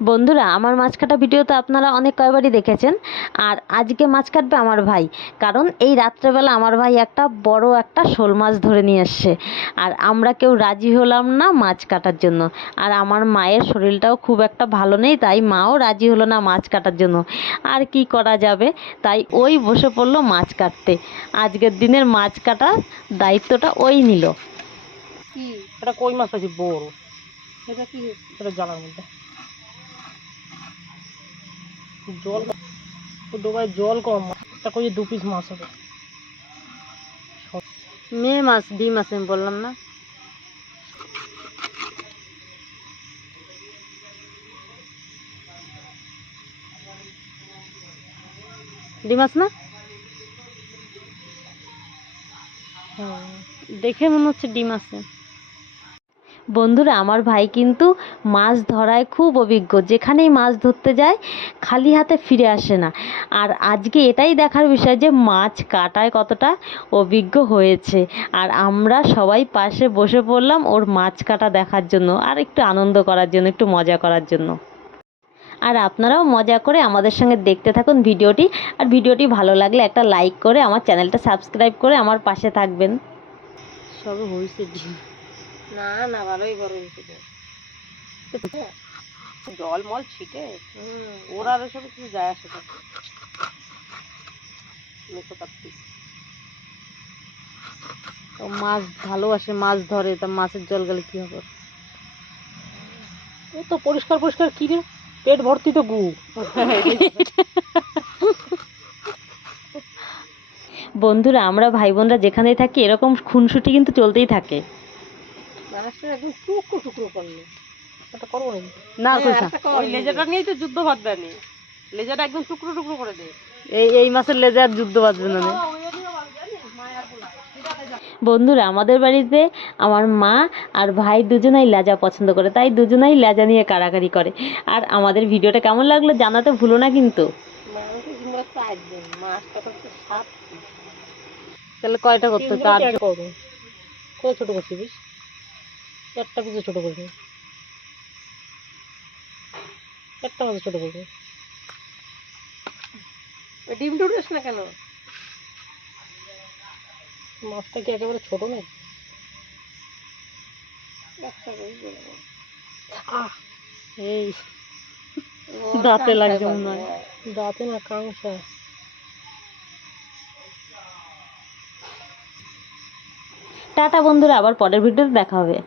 বন্ধুরা, আমার মাছ কাটা ভিডিও তো আপনারা অনেক কয়বারই দেখেছেন। আর আজকে মাছ কাটবে আমার ভাই, কারণ এই রাত্রেবেলা আমার ভাই বড় একটা শোল মাছ ধরে নিয়ে এসছে। আর আমরা কেউ রাজি হলাম না মাছ কাটার জন্য। আর আমার মায়ের শরীরটাও খুব একটা ভালো নেই, তাই মাও রাজি হলো না মাছ কাটার জন্য। আর কি করা যাবে, তাই ওই বসে পড়লো মাছ কাটতে। আজকের দিনের মাছ কাটার দায়িত্বটা ওই নিল। কি এটা কই মাছ আছে বড়? এটা কি এটা জানার মধ্যে জল ডোবায় জল কম, একটা কই 2 পিস মাছ হবে। মেয়ে মাছ, ডিম আছে আমি বললাম না। ডিম আছে না? দেখে মনে হচ্ছে ডিম আছে। বন্ধুরা, আমার ভাই কিন্তু মাছ ধরায় খুব অভিজ্ঞ। যেখানেই মাছ ধরতে যায় খালি হাতে ফিরে আসে না। আর আজকে এটাই দেখার বিষয় যে মাছ কাটায় কতটা অভিজ্ঞ হয়েছে। আর আমরা সবাই পাশে বসে পড়লাম ওর মাছ কাটা দেখার জন্য, আর একটু আনন্দ করার জন্য, একটু মজা করার জন্য। আর আপনারাও মজা করে আমাদের সঙ্গে দেখতে থাকুন ভিডিওটি। আর ভিডিওটি ভালো লাগলে একটা লাইক করে আমার চ্যানেলটা সাবস্ক্রাইব করে আমার পাশে থাকবেন। সবে হয়েছে ডিম। না না, ভালোই বড় হয়েছে। জল মল ছিটে ওর আর এসব কিছু যায় আসে না। ও মাছ ভালোবাসে, মাছ ধরে, তা মাছের জল গেলে কি হবে? ও তো পরিষ্কার পরিষ্কার কি রে, পেট ভর্তি তো গু। বন্ধুরা, আমরা ভাই বোনরা যেখানেই থাকি এরকম খুনসুটি কিন্তু চলতেই থাকে। মানুষটা একদম টুকরো টুকরো করলে এটা করবো না ওই লেজাটা নিয়েই তো যুদ্ধ বাঁধবে নি, লেজাটা একদম টুকরো টুকরো করে দে। এই মাছের লেজে আর যুদ্ধ বাঁধবে না। বন্ধুরা, আমাদের বাড়িতে আমার মা আর ভাই দুজনাই লেজা পছন্দ করে, তাই দুজনাই লেজা নিয়ে কাড়াকাড়ি করে। আর আমাদের ভিডিওটা কেমন লাগলো জানাতে ভুলো না কিন্তু। তাহলে কয়টা করতে তার কত ছোট করছি বিশ, একটা পিসে ছোট করবি, একটা মাঝে ছোট করবি। ডিম টুটিস না কেন? মাছটা কি একেবারে ছোট নেই? এই দাঁতে লাগছে মনে হয়। দাঁতে না, কাংসা। টাটা বন্ধুরা, আবার পরের ভিডিওতে দেখা হবে।